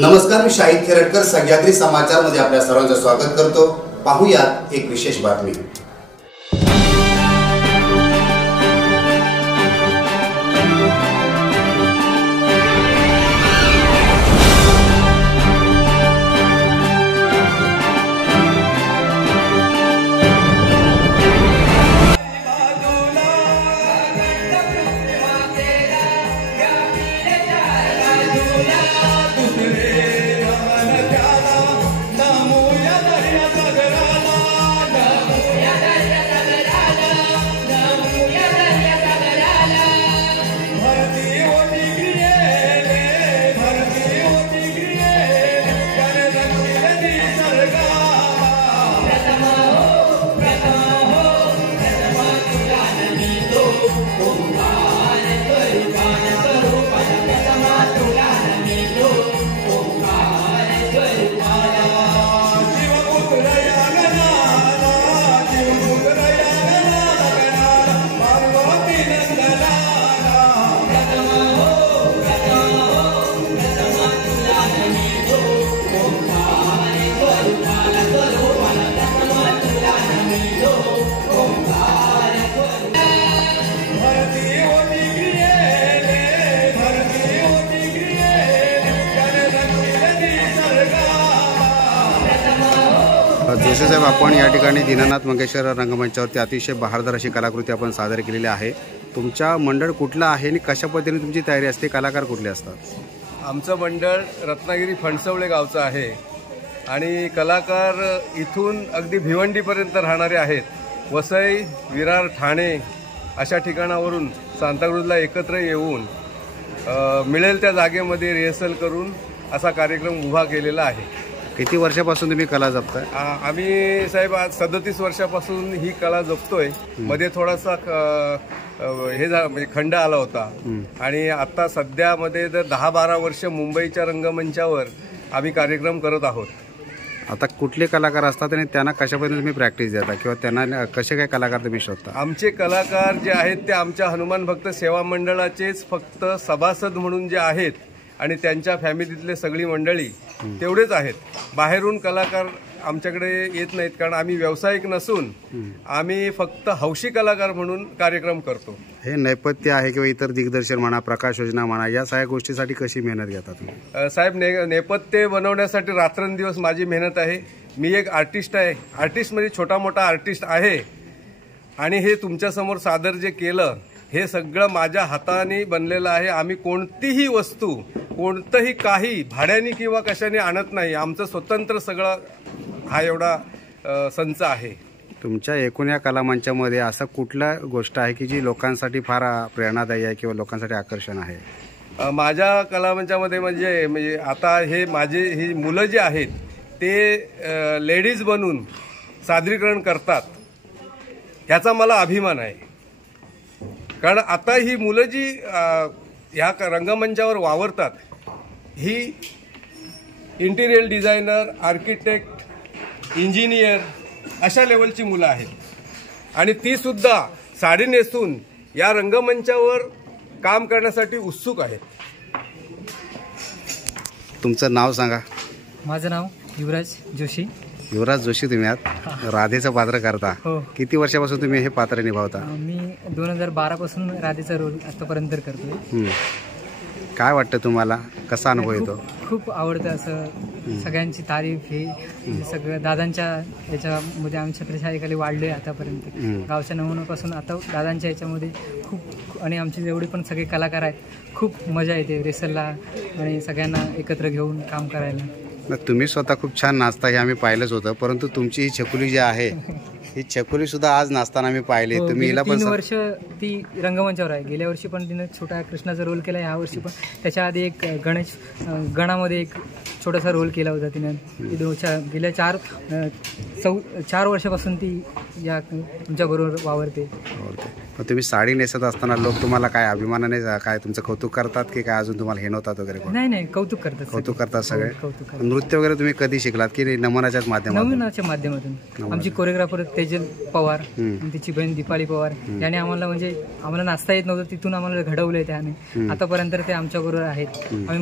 नमस्कार, मी शाहिद खेरटकर सह्याद्री समाचार मध्ये आपल्या सर्वांचं स्वागत करतो। पाहूयात एक विशेष बातमी। जोशी साहेब, आपण या ठिकाणी दीनानाथ मंगेशकर रंगमंचावरती अतिशय बहारदार अशी कलाकृती आपण सादर केलेली आहे। तुमचा मंडळ कुठला आहे आणि कशा पद्धतीने तुमची तयारी असते, कलाकार कुठले असतात? आमचं मंडळ रत्नागिरी फणसवळे गावचं आहे आणि कलाकार इथून अगदी भिवंडीपर्यंत राहणारे आहेत। वसई, विरार, ठाणे अशा ठिकाणावरून सांताक्रूजला एकत्र येऊन मिळेल त्या जागेमध्ये रिहर्सल करून असा कार्यक्रम उभा केलेला आहे। किती वर्षापासून तुम्ही कला जपताय? आम्ही साहेब आज 37 वर्षापासून ही कला जपतोय। मध्ये थोडासा म्हणजे खंड आला होता आणि आता सध्यामध्ये 10-12 वर्ष मुंबईच्या रंगमंचावर आम्ही कार्यक्रम करत आहोत। आता कुठले कलाकार असतात आणि त्यांना कशा पद्धतीने तुम्ही प्रॅक्टिस देता किंवा त्यांना कसे काय कलाकार तुम्ही शोधता? आमचे कलाकार जे आहेत ते आमच्या हनुमान भक्त सेवा मंडळाचेच फक्त सभासद म्हणून जे आहेत आणि त्यांच्या फॅमिलीतले सगळी मंडळी तेवढेच आहेत। बाहेरून कलाकार आमच्याकडे येत नाहीत, कारण आम्ही व्यावसायिक नसून आम्ही फक्त हौशी कलाकार म्हणून कार्यक्रम करतो। हे नेपथ्य आहे किंवा इतर दिग्दर्शन म्हणा, प्रकाश योजना म्हणा, या सगळ्या गोष्टीसाठी कशी मेहनत घेता तुम्ही? साहेब, नेपथ्य बनवण्यासाठी रात्रंदिवस माझी मेहनत आहे। मी एक आर्टिस्ट आहे, आर्टिस्ट म्हणजे छोटा मोठा आर्टिस्ट आहे आणि हे तुमच्यासमोर सादर जे केलं हे सगळं माझ्या हाताने बनलेलं आहे। आम्ही कोणतीही वस्तू, कोणतंही काही भाड्याने किंवा कशाने आणत नाही। आमचं स्वतंत्र सगळं हा एवढा संच आहे। तुमच्या एकूण या कलामंचामध्ये असं कुठल्या गोष्ट आहे की जी लोकांसाठी फार प्रेरणादायी आहे किंवा लोकांसाठी आकर्षण आहे? माझ्या कलामंचामध्ये म्हणजे आता हे माझे ही मुलं जे आहेत ते लेडीज बनून सादरीकरण करतात, ह्याचा मला अभिमान आहे। कारण आता ही मुलं जी ह्या रंगमंचावर वावरतात ही इंटिरियर डिझायनर, आर्किटेक्ट, इंजिनियर अशा लेवलची मुलं आहेत आणि ती सुद्धा साडी नेसून या रंगमंचावर काम करण्यासाठी उत्सुक आहेत। तुमचं नाव सांगा? माझं नाव युवराज जोशी। युवराज जोशी, तुम्ही आहात राधेचं पात्र करता? हो। किती वर्षापासून तुम्ही हे पात्र निभावता? मी 2012 पासून राधेचा रोल आतापर्यंत करतोय। काय वाटतं तुम्हाला, कसा अनुभव येतो? खूप आवडतं असं सगळ्यांची तारीफ, हे सगळं दादांच्या याच्यामध्ये आम्ही छत्रछायेखाली वाढलोय आतापर्यंत। गावच्या नमुन्यापासून आता दादांच्या याच्यामध्ये खूप, आणि आमचे जेवढे पण सगळे कलाकार आहेत खूप मजा येते रेसलला आणि सगळ्यांना एकत्र घेऊन काम करायला। तुम्ही स्वतः खूप छान नाचता हे आम्ही पाहिलंच होतं, परंतु तुमची ही छकुली जी आहे ही छकुली सुद्धा आज नाचताना आम्ही पाहिली। तुम्ही हिला पण 3 वर्ष ती रंगमंचावर आहे। गेल्या वर्षी पण तिने छोटा कृष्णाचा रोल केला, ह्या वर्षी पण त्याच्या आधी एक गणामध्ये एक छोटासा रोल केला होता तिने। गेल्या 4 वर्षापासून ती या तुमच्याबरोबर वावरते। तुम्ही साडी नेसत असताना लोक तुम्हाला काय अभिमानाने काय तुमचं कौतुक करतात की काय अजून तुम्हाला हेनवतात वगैरे? नाही, कौतुक करतात सगळे। नृत्य वगैरे तुम्ही कधी शिकलात की नमनाच्या माध्यमातून? आमची कोरिओग्राफर तेजल पवार, तिची बहीण दीपाली पवार याने आम्हाला नाचता येत नव्हतं, तिथून आम्हाला घडवलंय त्याने। आतापर्यंत ते आमच्याबरोबर आहेत। आम्ही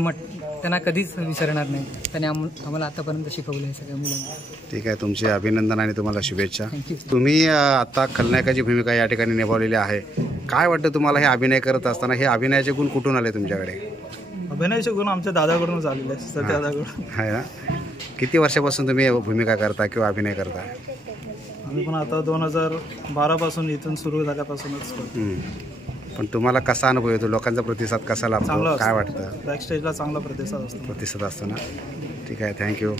त्यांना कधीच विसरणार नाही. त्यांनी आम्हाला आतापर्यंत शिकवलं आहे सगळ्या मुलांना. ठीक आहे, तुमचे अभिनंदन आणि तुम्हाला शुभेच्छा. थँक्यू. तुम्ही आता खलनायकाची भूमिका या ठिकाणी निभावलेली आहे. काय वाटतं तुम्हाला हे अभिनय करत असताना हे अभिनयाचे गुण कुठून आले तुमच्याकडे? अभिनयाचे गुण आमच्या दादाकडूनच आलेले आहेत, सत्यदादाकडून. आहे ना. किती वर्षापासून तुम्ही भूमिका करता किंवा अभिनय करता? आम्ही पण आता 2012 पासून इथून सुरू झाल्यापासूनच करतो. पण तुम्हाला कसा अनुभव येतो, लोकांचा प्रतिसाद कसा चांगला लाभतो, असतो. काय वाटतं? बॅकस्टेजला चांगला प्रतिसाद असतो ना. ठीक आहे, थँक्यू.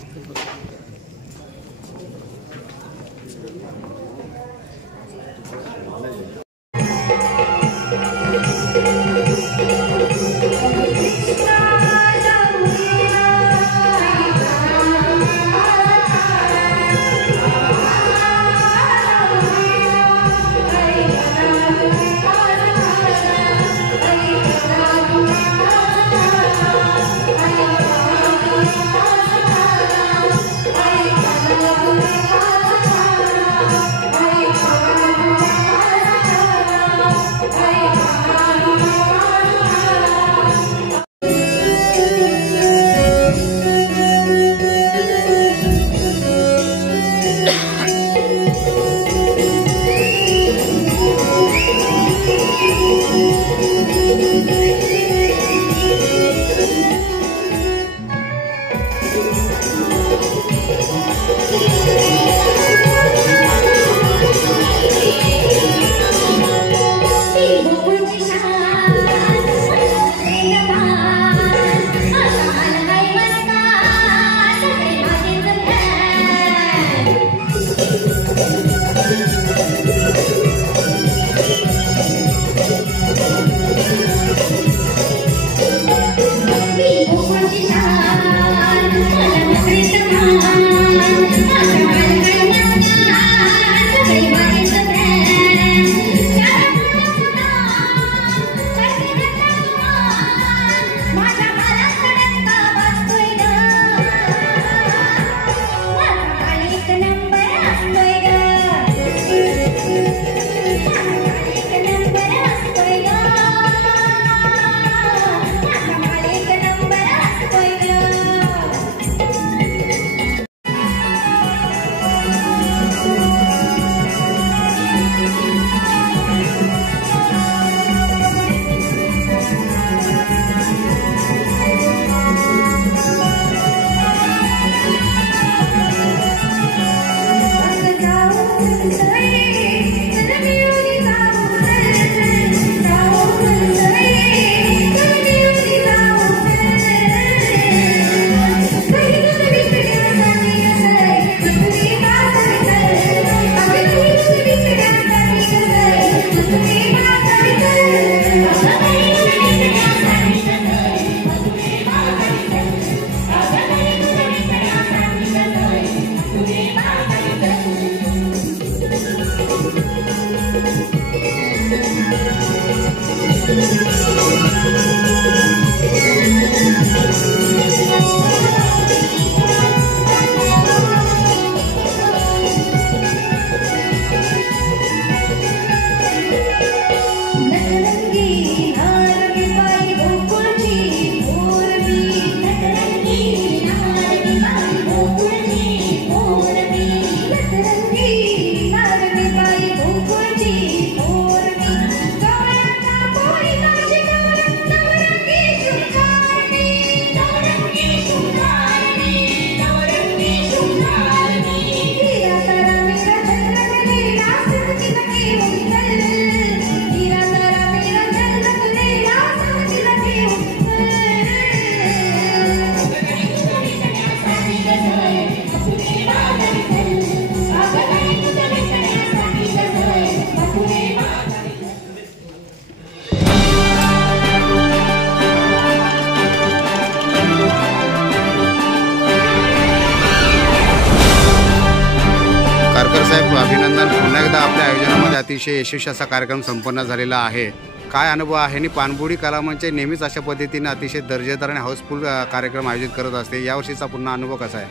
अभिनंदन. पुन्हा एकदा आपल्या आयोजनामध्ये अतिशय यशस्वी असा कार्यक्रम संपन्न झालेला आहे. काय अनुभव आहे? आणि पाणबुडी कलामंच नेहमीच अशा पद्धतीने अतिशय दर्जेदार आणि हाऊसफुल कार्यक्रम आयोजित करत असते. यावर्षीचा पुन्हा अनुभव कसा आहे?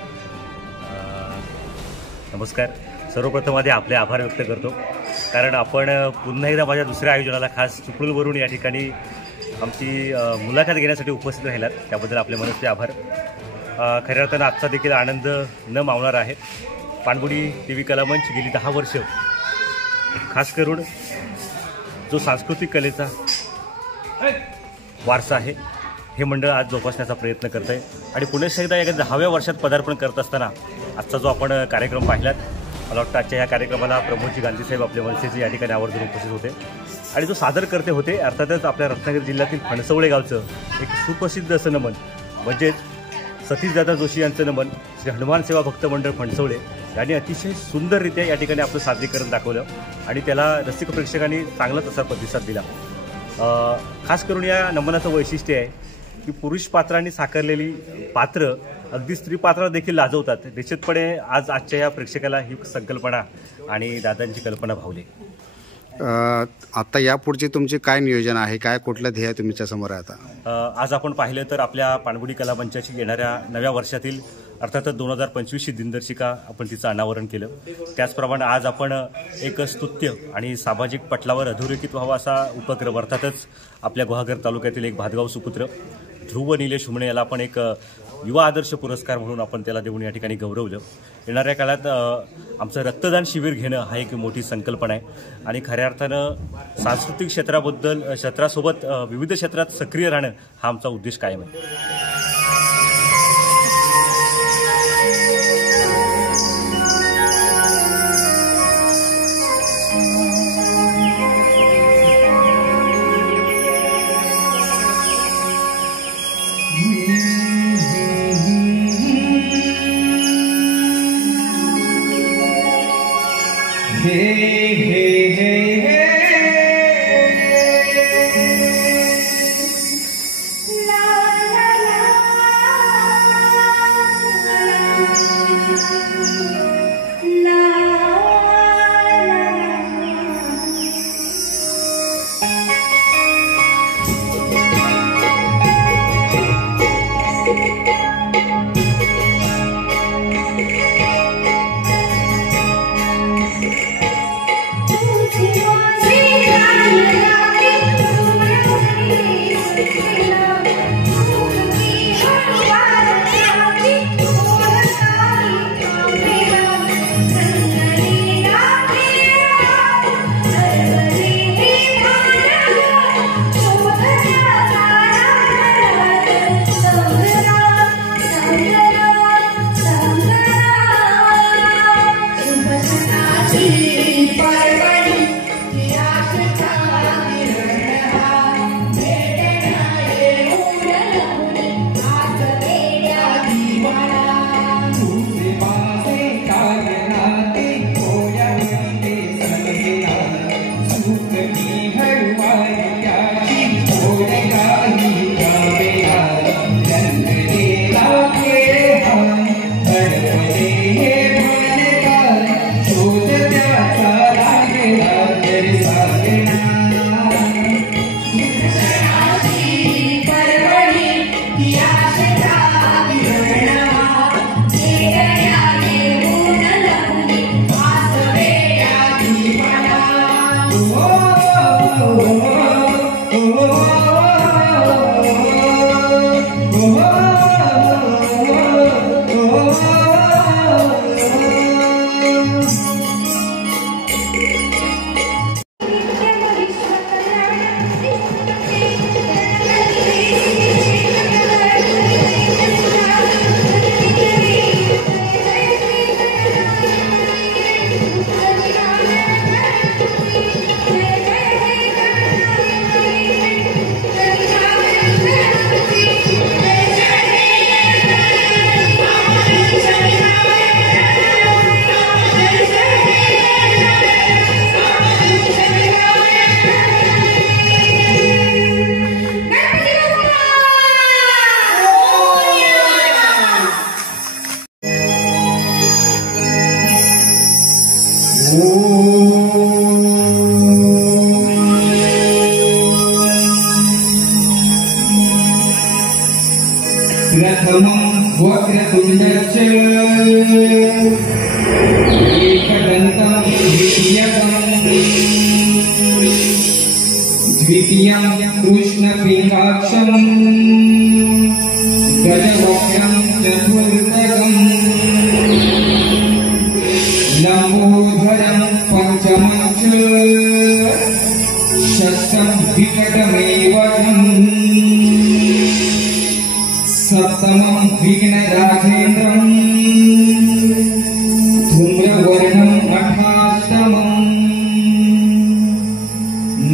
नमस्कार. सर्वप्रथम आधी आपले आभार व्यक्त करतो, कारण आपण पुन्हा एकदा माझ्या दुसऱ्या आयोजनाला खास चिपळूणवरून या ठिकाणी आमची मुलाखत घेण्यासाठी उपस्थित राहिलात त्याबद्दल आपले मनस्वी आभार. खऱ्या अर्थानं आजचा देखील आनंद न मावणार आहे. पाणबुडी TV कलामंच गेली 10 वर्ष खास करून जो सांस्कृतिक कलेचा वारसा आहे हे मंडळ आज जोपासण्याचा प्रयत्न करत आहे. आणि पुण्यात एकदा 10व्या वर्षात पदार्पण करत असताना आजचा जो आपण कार्यक्रम पाहिलात, मला वाटतं आजच्या या कार्यक्रमाला प्रमोदजी गांधीसाहेब आपले मनसेचे या ठिकाणी आवर्जून उपस्थित होते. आणि जो सादर करते होते अर्थातच आपल्या रत्नागिरी जिल्ह्यातील फणसवळे गावचं एक सुप्रसिद्ध असं नमन म्हणजेच सतीशदादा जोशी यांचं नमन श्री हनुमान सेवा भक्त मंडळ फणसवळे यांनी अतिशय सुंदररित्या या ठिकाणी आपलं सादरीकरण दाखवलं आणि त्याला रसिक प्रेक्षकांनी चांगला तसा प्रतिसाद दिला. खास करून या नमनाचं वैशिष्ट्य आहे की पुरुष पात्रांनी साकारलेली पात्र अगदी स्त्री पात्राला देखील लाजवतात. निश्चितपणे आजच्या या प्रेक्षकाला ही संकल्पना आणि दादांची कल्पना भावली. आता यापुढची तुमची काय नियोजन आहे, काय कुठलं ध्येय तुमच्या समोर आहे आता? आज आपण पाहिलं तर आपल्या पाणबुडी कलामंचाची येणाऱ्या नव्या वर्षातील अर्थातच 2025 दिनदर्शिका आपण तिचं अनावरण केलं. त्याचप्रमाणे आज आपण एक स्तुत्य आणि सामाजिक पटलावर अधोरेखित व्हावा असा उपक्रम अर्थातच आपल्या गुहागर तालुक्यातील एक भातगाव सुपुत्र ध्रुव निलेश हुमणे याला आपण एक युवा आदर्श पुरस्कार म्हणून आपण त्याला देऊन या ठिकाणी गौरवलं. येणाऱ्या काळात आमचं रक्तदान शिबिर घेणं हा एक मोठी संकल्पना आहे आणि खऱ्या अर्थानं सांस्कृतिक क्षेत्रासोबत विविध क्षेत्रात सक्रिय राहणं हा आमचा उद्देश कायम आहे. प्रथमं वक्रतुण्डस्य एकदन्तं द्वितीयकं द्वितीयं कृष्णपिङ्गाक्षं गजवक्त्रं चतुर्थकं लम्बोदरं पञ्चमं च षष्ठं विकटमेवम् सप्तमं विघ्नराजेन्द्रम् धूम्रवर्णम् अष्टाष्टमम्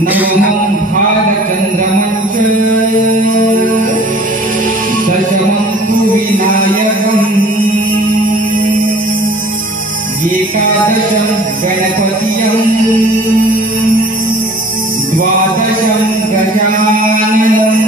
नवमं भालचन्द्रमं च दशमं तु विनायकम् एकादशं गणपतियम् द्वादशं गजाननम्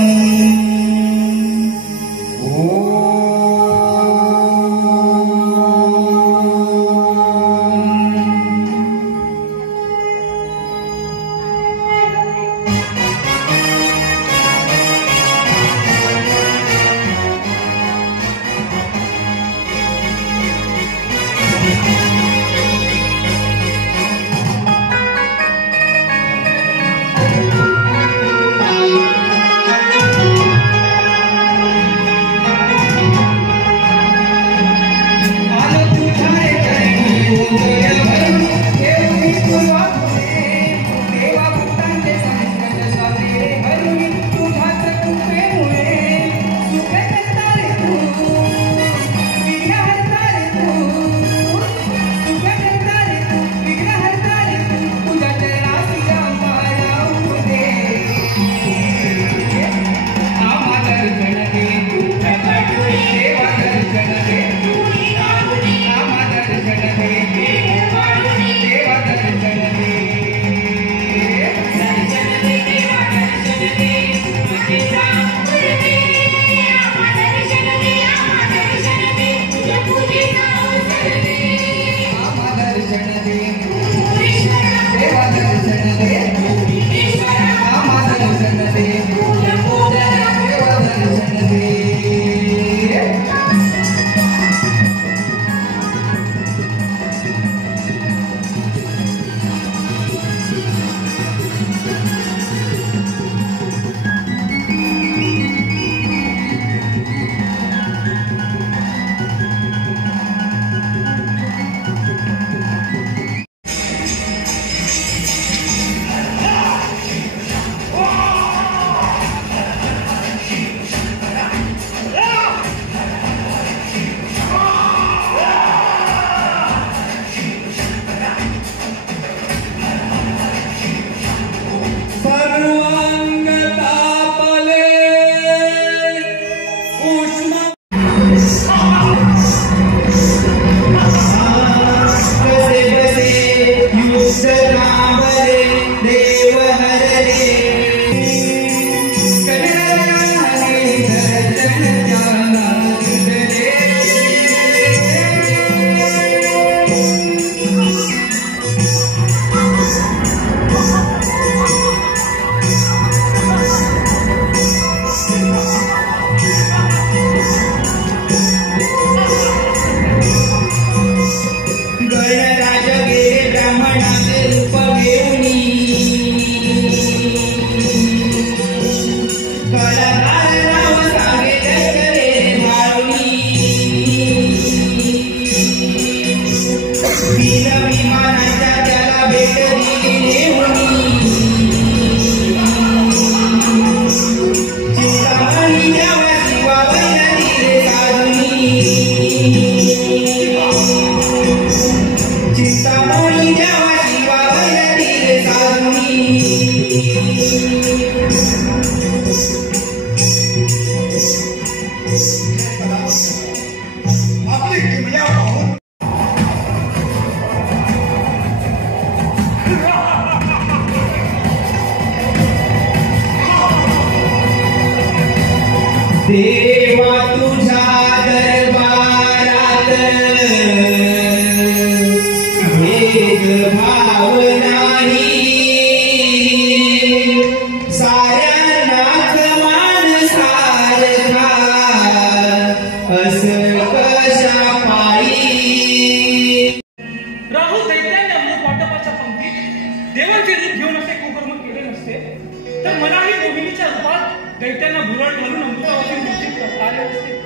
देवा तुझ्या दरबारात भेदभाव नाही, साऱ्यांनाच मान सारखा असं कशा पायी. राहुल दैत्याने अमृत वाटपाच्या पंक्तीत देवांचे रूप घेऊन असे कुकर्म केले नसते तर दैत्यांना भुरळ घालून अमृतावती मूर्ती कार्यवस्थित